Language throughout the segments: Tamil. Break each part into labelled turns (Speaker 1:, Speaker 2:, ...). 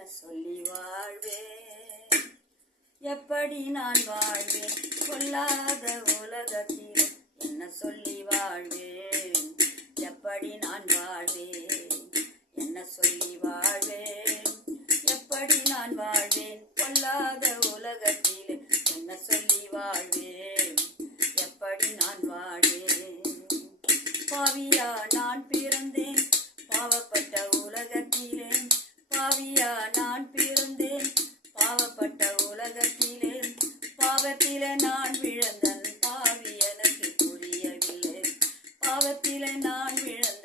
Speaker 1: என்ன சொல்லி வாழ்வேன்? எப்படி நான் வாழ்வேன்? சொல்லாத உலகத்தில் என்ன சொல்லி வாழ்வேன்? எப்படி நான் வாழ்வேன்? என்ன சொல்லி வாழ்வேன்? எப்படி நான் வாழ்வேன்? கொல்லாத உலகத்தில் என்ன சொல்லி வாழ்வேன்? எப்படி நான் வாழ்வேன்? பாவியா நான் விழுந்தன் பாவி எனக்கு புரியவில்லை. பாவத்தில நான் விழுந்தன்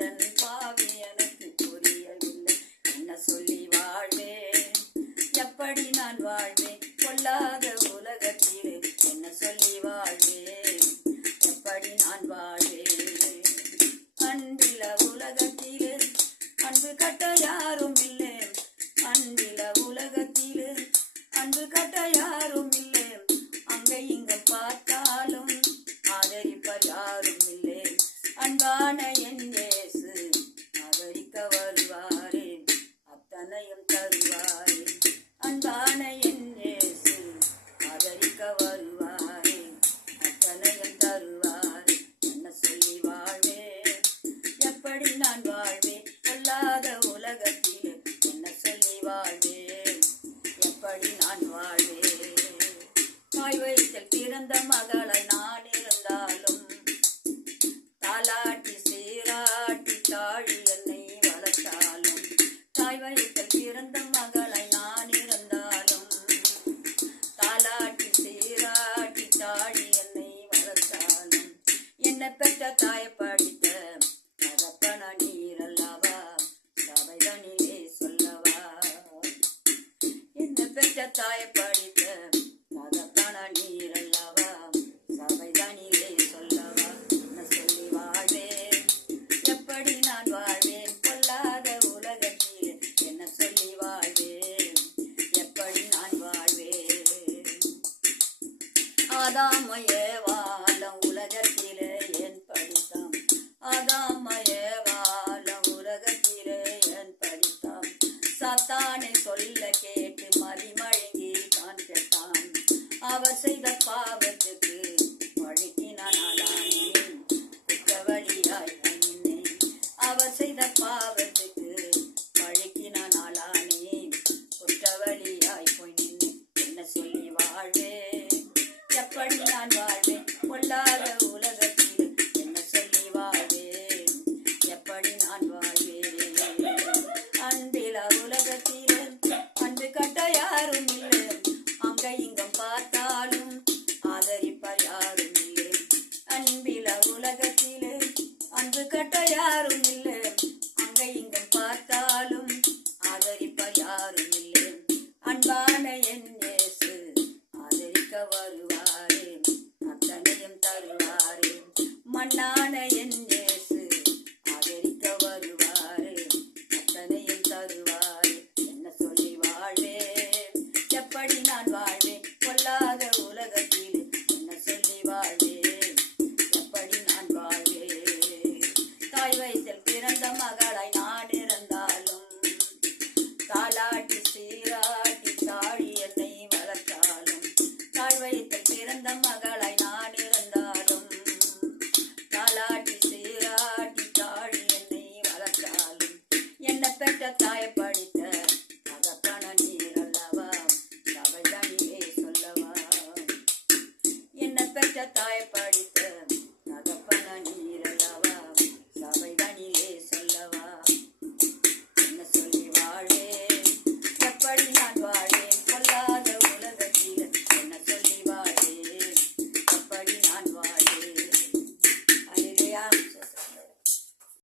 Speaker 1: அங்க பார்த்தாலும் ஆதரிப்பர் யாரும் இல்லை. அன்பான என் இயேசு ஆதரிக்க வருவாரே அத்தனையும் தருவாரே. அன்பான என் இயேசு ஆதரிக்க வருவாரே அத்தனையும் தருவாரே. என்ன சொல்லி வாழ்வேன்? எப்படி நான் வாழ்வேன்? கொல்லாத உலகத்தில் என்ன சொல்லி வாழ்வேன்? எப்படி நான் வாழ்வேன்? தாய் வயிற்றில் பிறந்த மகளை நான் இருந்தாலும் தாலாட்டி சீராட்டி தாழி என்னை வளர்த்தாலும் தாய் வயிற்றில் பிறந்த மகளை நான் இருந்தாலும் தாலாட்டி சீராட்டி தாழி என்னை வளர்த்தாலும் என்ன பெற்ற தாய படித்த தகப்பன நீரல்லவா? சபைதனிலே சொல்லவா? என்ன பெற்ற தாய ஆதாமய வாழம் உலகத்திலே என் படித்தாம் ஆதாமய வாழம் உலகத்திலே என் படித்தாம் சத்தானை சொல்ல கேட்டு மதிமழங்கி தான் கேட்டான். அவர் செய்த பாவத்துக்கு